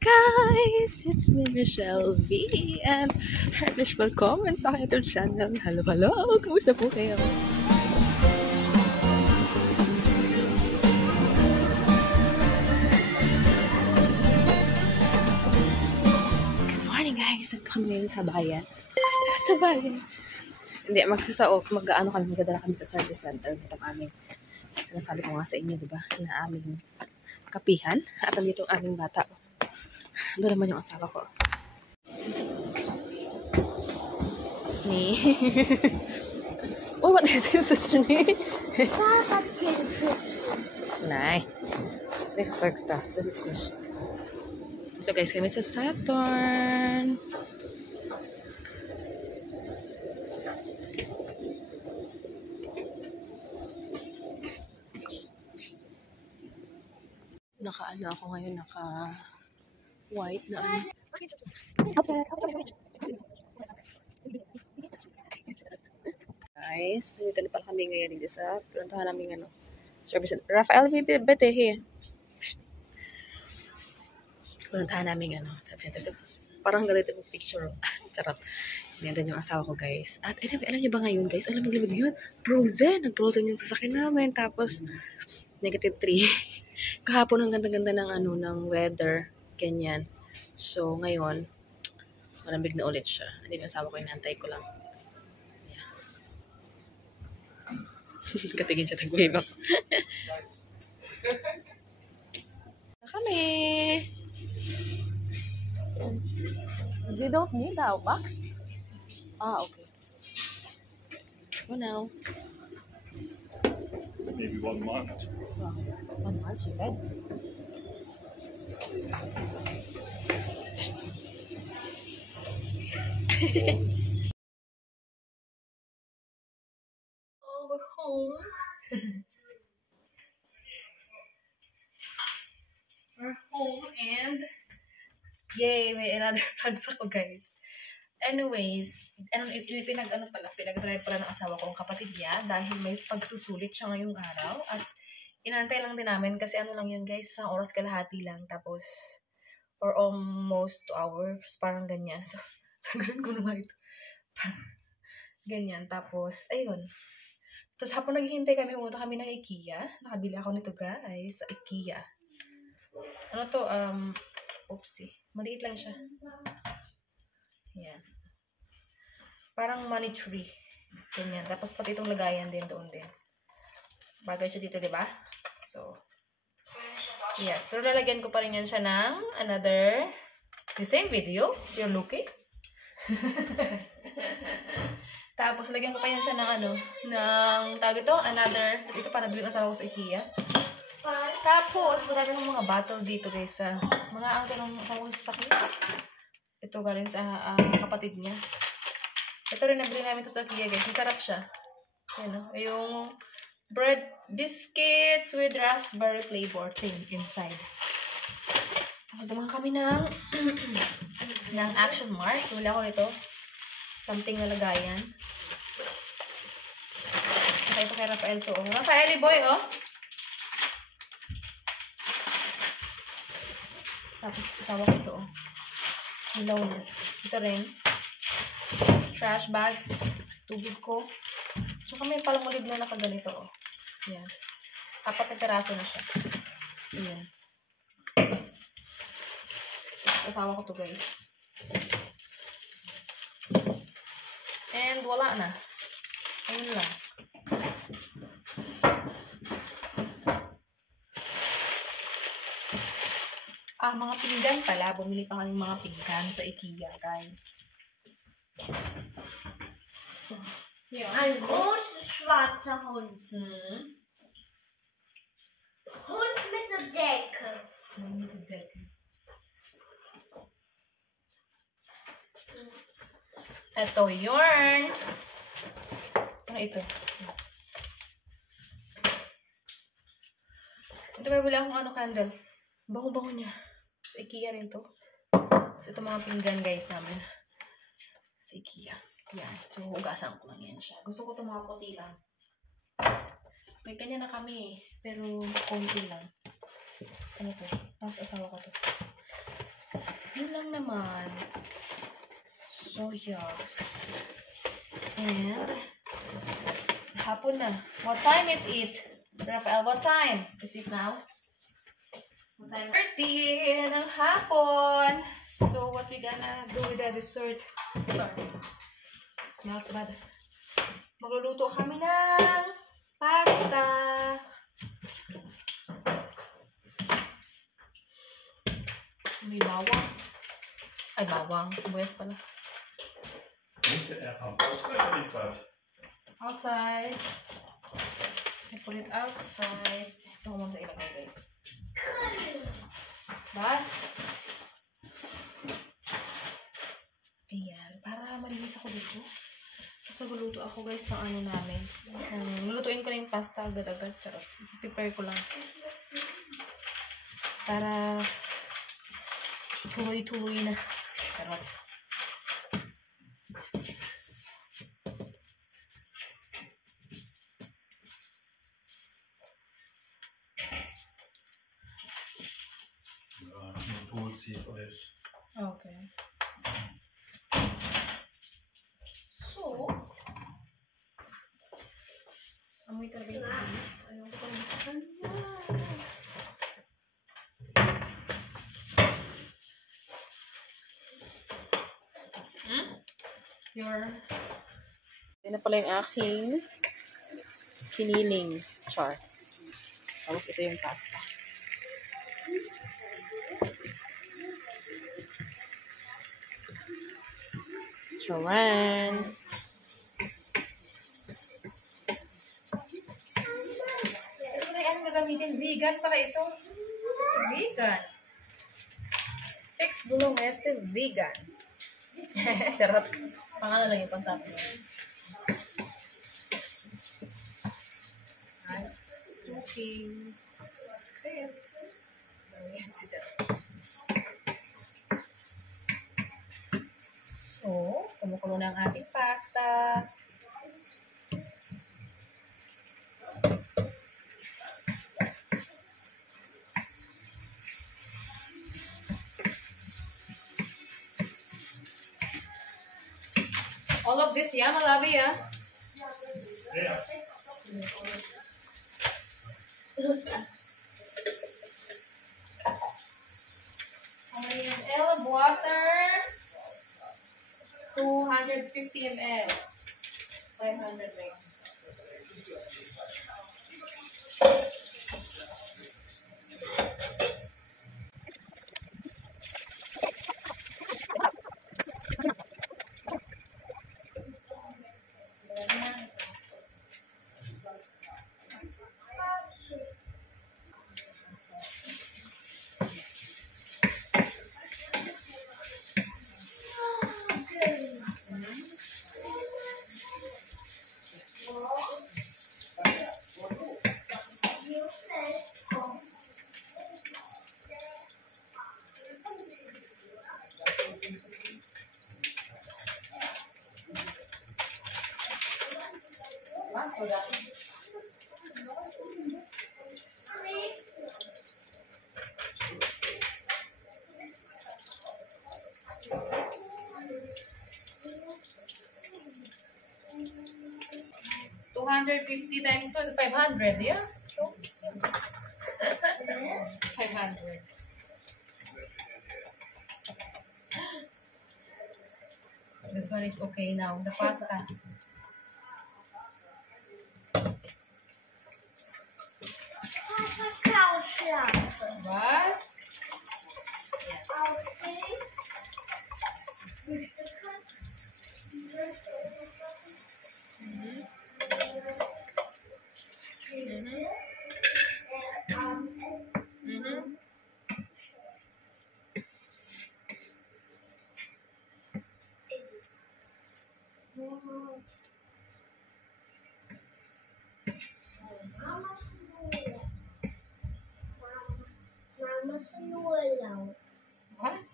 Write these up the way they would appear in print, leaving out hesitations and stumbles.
guys! It's me, Michelle V. And heartily welcome sa aking YouTube channel. Hello, hello! Kumusta po kayo? Good morning guys! Nandito kami ngayon sa bayan. Sa bayan. Hindi, mag-ano kami, magdadala kami sa service center. Itong aming, sinasabi ko nga sa inyo, diba? Na aming kapihan. At nandito ang aming bata. Doon naman yung asawa ko. Ni. Oh, what is this, Ni? Nay. This works das. This is fish. Ito guys, kami sa Saturn. Naka-ano ako ngayon, naka-white na ano. Guys, dito na pala kami ngayon dito sa pinuntahan namin ano, service. Rafael, bete. Pinuntahan namin ano, sabi parang ganito yung picture. Charot. Nandun yung asawa ko guys. At alam niyo ba ngayon guys, alam mo yun, frozen. Nag-frozen yung sasakyan namin. Tapos, -3. Kahapon ang ganda-ganda ng ano, ng weather. Ganyan. So, ngayon, malamig na ulit siya. Hindi yung asawa ko, inantay ko lang. Yeah. Katingin siya, tag-wave ako. Kami! They don't need that box? Ah, okay. Let's go now. Maybe 1 month. Wow. 1 month, she said. Oh, we're home. We're home and yay, may another vlogs ako guys. Anyways, pinag-drive pala ng asawa ko ang kapatid niya dahil may pagsusulit siya ngayong araw at inantay lang din namin kasi ano lang yun guys, 1 oras kalahati lang tapos or almost 2 hours, parang ganyan. So, tagalin ko na ito. Ganyan, tapos, ayun. Tapos hapon naghihintay kami, pumunta kami ng IKEA. Nakabili ako nito guys, sa IKEA. Ano to, oopsie. Maliit lang siya. Yan. Parang money tree. Ganyan. Tapos pati itong lagayan din doon din. Bagay siya dito, diba? So, yes. Pero lalagyan ko pa rin yan siya ng another, the same video. You're looking. Tapos, lagyan ko pa yan siya ng ano, ng, tawag ito, another, ito pa nabili ng asawa ko sa IKEA. Tapos, marami ng mga bottle dito guys. Mga ang ng asawa ko sa sakit. Ito galing sa kapatid niya. Ito rin nabili namin ito sa IKEA guys. Masarap siya. Yan o. Yung bread biscuits with raspberry flavor thing inside. Tapos naman kami ng ng Action Mart. Wala ako nito. Something na lagayan. Okay, ito kay Rafael to. Oh. Rafael, boy, oh. Tapos, isawa ko ito, oh. Hilaw na. Ito rin. Trash bag. Tubig ko. Tsaka may palangulid na nakaganito, oh. Yan. 4 na peraso na siya. Yan. Asawa ko to guys. And wala na. Ayun lang. Mga pinggan pala. Bumili pa kami mga pinggan sa IKEA, guys. Ja. Ein großer schwarzer Hund. Hund mit der Decke. Mit der Decke. Ito yun. Ito. Ito may bili akong ano candle. Bango-bango niya. Sa IKEA rin to. Ito mga pinggan guys namin. Sa IKEA. Yan. So, hugasan ko lang yan siya. Gusto ko ito mga puti lang. May kanya na kami pero konti lang. Ano to? Para sa asawa ko to. Yun lang naman. So, yes. And, hapon na. What time is it? Rafael, what time is it now? What time? 30 ng hapon. So, what we gonna do with the dessert? Sorry. Smells bad. Magluluto kami ng pasta. May bawang. Ay, bawang. Sibuyas pala. Outside. I put it outside. Ito ko muna ilagay, guys. Bas. Ayan. Para malinis ako dito. Tapos magluluto ako, guys, ng ano namin. Lulutuin ko na yung pasta agad-agad. Charot. Prepare ko lang. Para tuloy-tuloy na. Charot. Okay. So, amoy talaga yung sabinis. Ayaw ko pala sa kanya. Yan na pala yung aking kiniling char. Tapos ito yung pasta. Charan! Ito na yung gagamitin. Vegan pala ito. It's vegan. Fix bolognese vegan. Charot. Pangano lang yung pantap niya. Cooking. This. Ayan si Charot. So, kumukulo na ang ating pasta. All of this, yeah, Malabi, yeah? Yeah. How many ml of water? 250 ml. 500 ml. $250 times 2 is 500, yeah? So, yeah. 500. This one is okay now. The pasta. Was? What?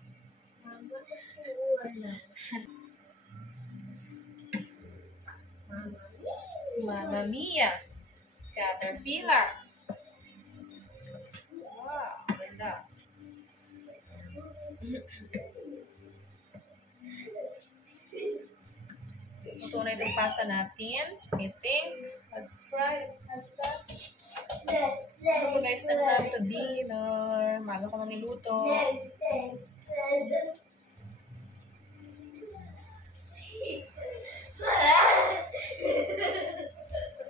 Mamma Mia. Caterpillar. Wow, ganda. muna itong pasta natin. I think. Let's try pasta. Ito guys, natin to dinner. Maga ko na niluto.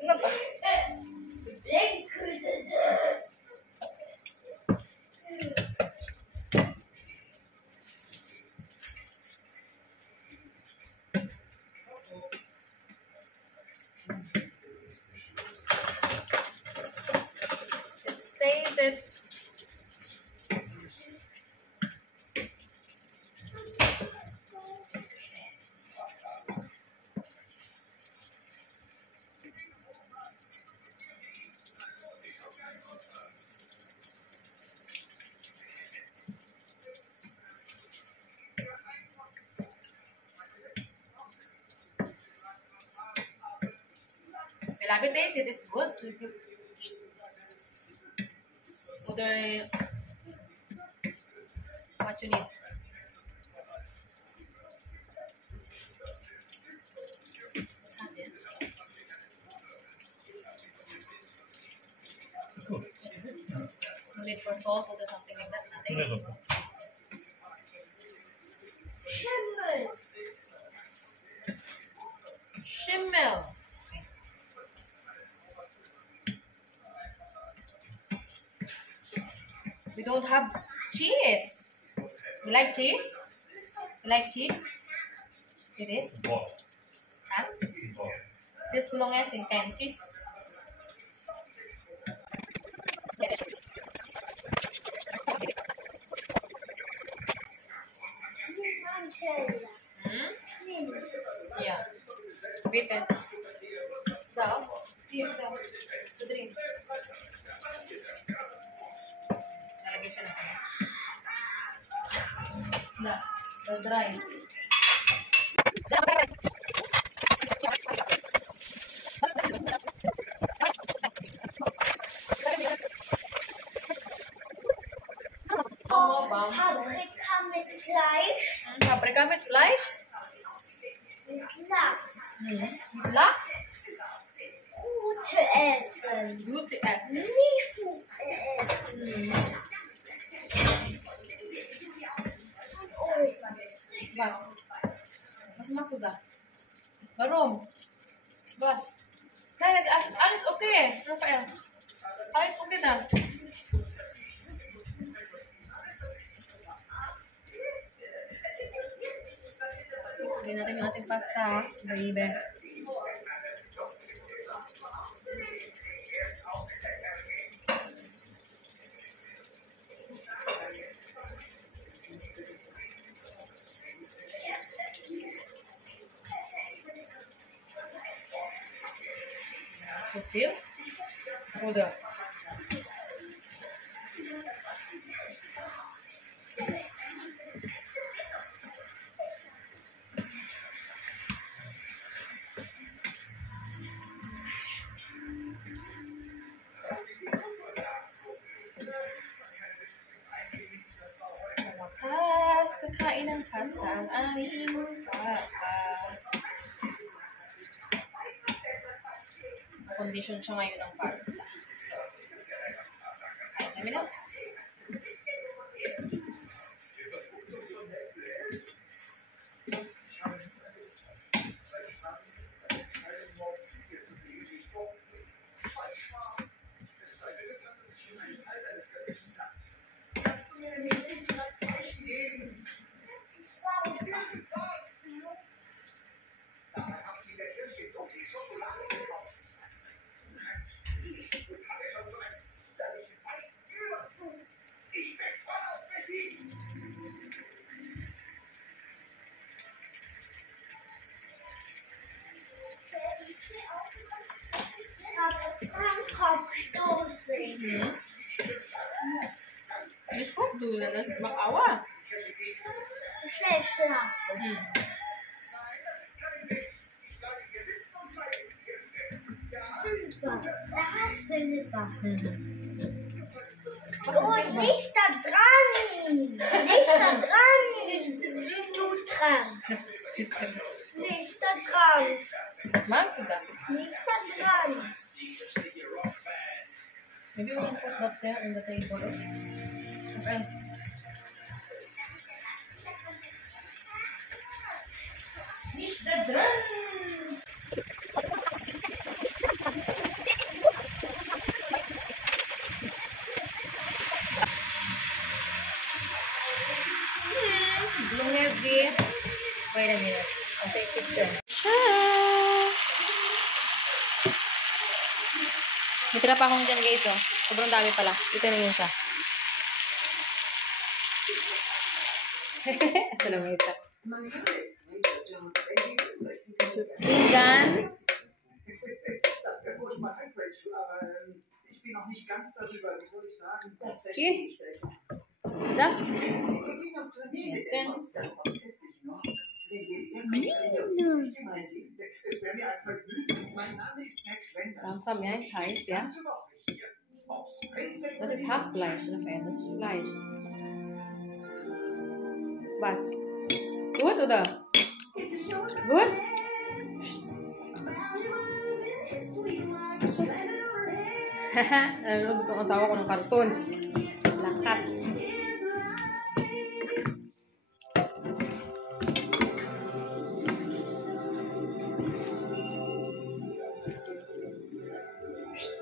Ano ba? It stays it. I love it, taste. It is good. Other what you need. Sabi. No need for salt or something like that. Nothing. Schimmel. We don't have cheese. You like cheese? You like cheese? It is? Huh? This bolognese and cheese. Hmm? Yeah. Wait then. Daw? Here, daw. To drink. Nalagay siya na kanya. Dry. Paprika mit Fleisch. Paprika mit Fleisch? Mit Lachs. Mit Lachs? Gute Essen. Gute Essen. Nicht gute Essen. Was? Was machst du da? Warum? Was? Nein, das ist alles okay, Raphael. Alles okay da. Lagyan natin yung ating pasta, baby. So feel? Oder? Kakain ng pasta ang aming papa. Condition siya ngayon ng pasta. So, kain kami ng pasta. Kopfstoßen. Nicht gut, du, das macht Aua. Schnell schlafen. Super. Da hast du super. Und nicht da dran. Nicht da dran. Du dran. Nicht da dran. Smells to that. Mr. Drums. Maybe we can put that there in the table. Okay. Niche the drum! Wait a minute. I'll take a picture. May tira pa akong dyan guys, oh. Sobrang dami pala. Ito na yun siya. Asa lang may isa. Pinggan. Okay. Sudah? Essen. Langsam ya, ist heiß, ja. Das ist Hackfleisch, das ist Fleisch. Was? Gut oder? Gut? Haha, luto ang asawa ko ng cartoons. Lakas.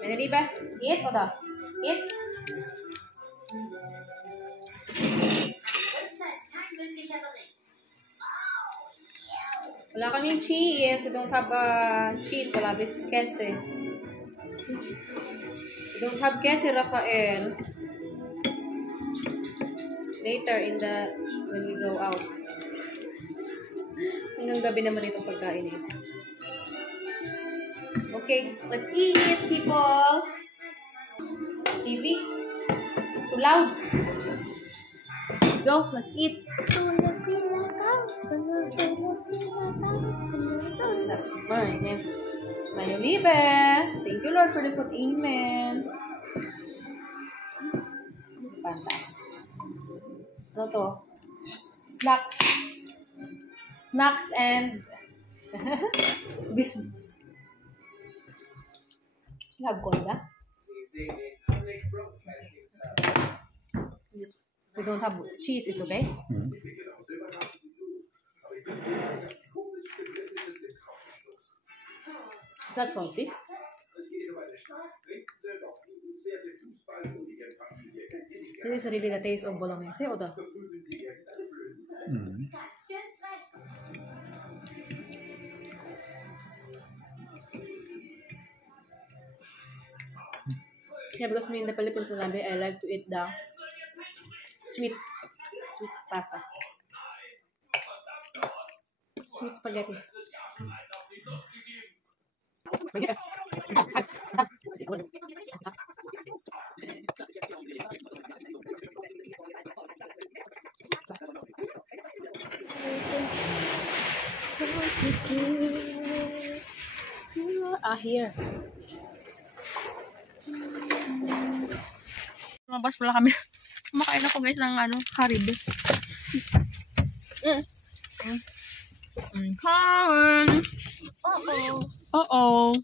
Meine Liebe, geht oder? Geht? Wala kaming cheese. We don't have cheese. Wala bis kese. We don't have kese, Rafael. Later when we go out. Hanggang gabi naman itong pagkain eh. Okay, let's eat, people. TV. So loud. Let's go. Let's eat. That's mine. Meine Liebe. Thank you, Lord, for the food. Amen. Fantastic. Ano to? Snacks. Snacks and biscuit. You have cola? We don't have cheese, is okay? Mm-hmm. That's salty. This is really the taste of bolognese, or the? Mm-hmm. Yeah, because me in the Philippines, I like to eat the sweet pasta. Sweet spaghetti. Here. Lumabas pala kami. Kumakain ako guys ng Haribo. Kain. Oo.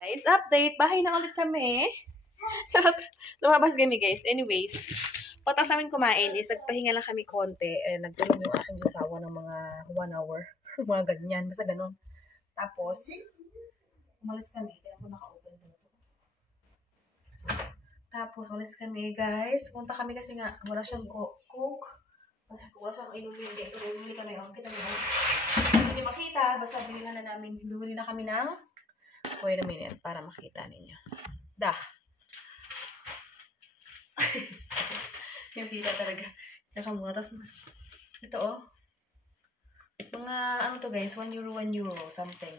Guys, update. Bahay na ulit kami. Charot. Lumabas kami guys. Anyways, pagkatapos namin kumain is nagpahinga lang kami konti. Nagtulong yung aking asawa ng mga 1 hour. Mga ganyan. Basta ganun. Tapos, umalis kami. Kaya ako naka-open dito. Tapos, umalis kami, guys. Punta kami kasi nga, wala siyang cook. Wala siyang inumin dito. Bumili kami. Kita nyo. Hindi makita. Basta bumili na kami ng wait a minute, para makita ninyo. Yung pita talaga. Tsaka mga. Tapos, ito mga, ano to guys, 1 euro, something.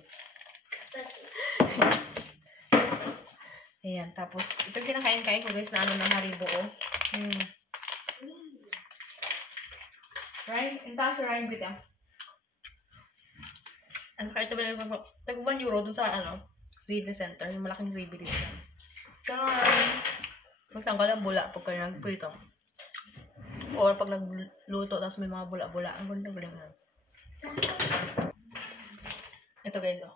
Ayan, tapos, ito kinakain-kain ko guys na ng Haribo, Right? And tapos, right with them. Ang kahit ito, tag 1 euro dun sa, Ribe Center, yung malaking Ribe dito. Pero, magtanggal ang bula pagka nagprito. Or pag nagluto, tapos may mga bula-bula. Ang ganda-ganda. Ito guys, oh.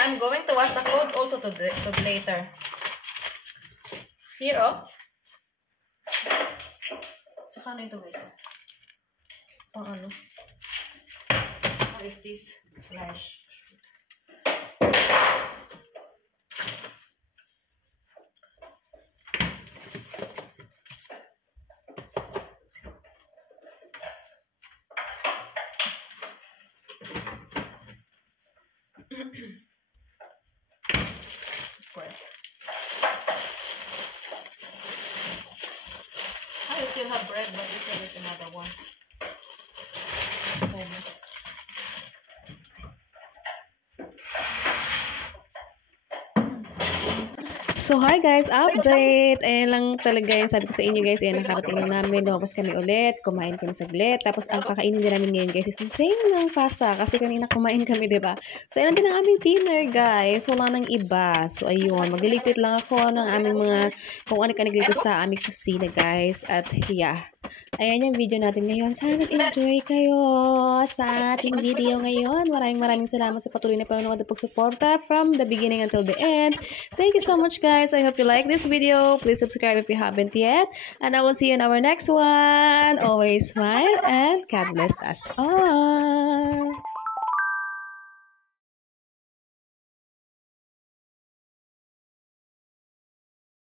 I'm going to wash the clothes also to later. Here, oh. Tsaka ano ito guys, oh. Pang ano? What is this? Flash. I still have bread, but this one is another one. So, hi guys, update! Ayan lang talaga yung sabi ko sa inyo guys. Ayan, nakarating na namin. Lumabas kami ulit. Kumain kami saglit. Tapos, ang kakainin din namin ngayon guys is the same ng pasta. Kasi kanina kumain kami, diba? So, ayan din ang aming dinner guys. Wala nang iba. So, ayun. Maglilipit lang ako ng aming mga kung ano-ano dito sa aming kusina guys. At, yeah. Ayan yung video natin ngayon. Sana nag-enjoy kayo sa ating video ngayon. Maraming salamat sa patuloy na panonood at pagsuporta from the beginning until the end. Thank you so much guys. I hope you like this video. Please subscribe if you haven't yet. And I will see you in our next one. Always smile and God bless us all.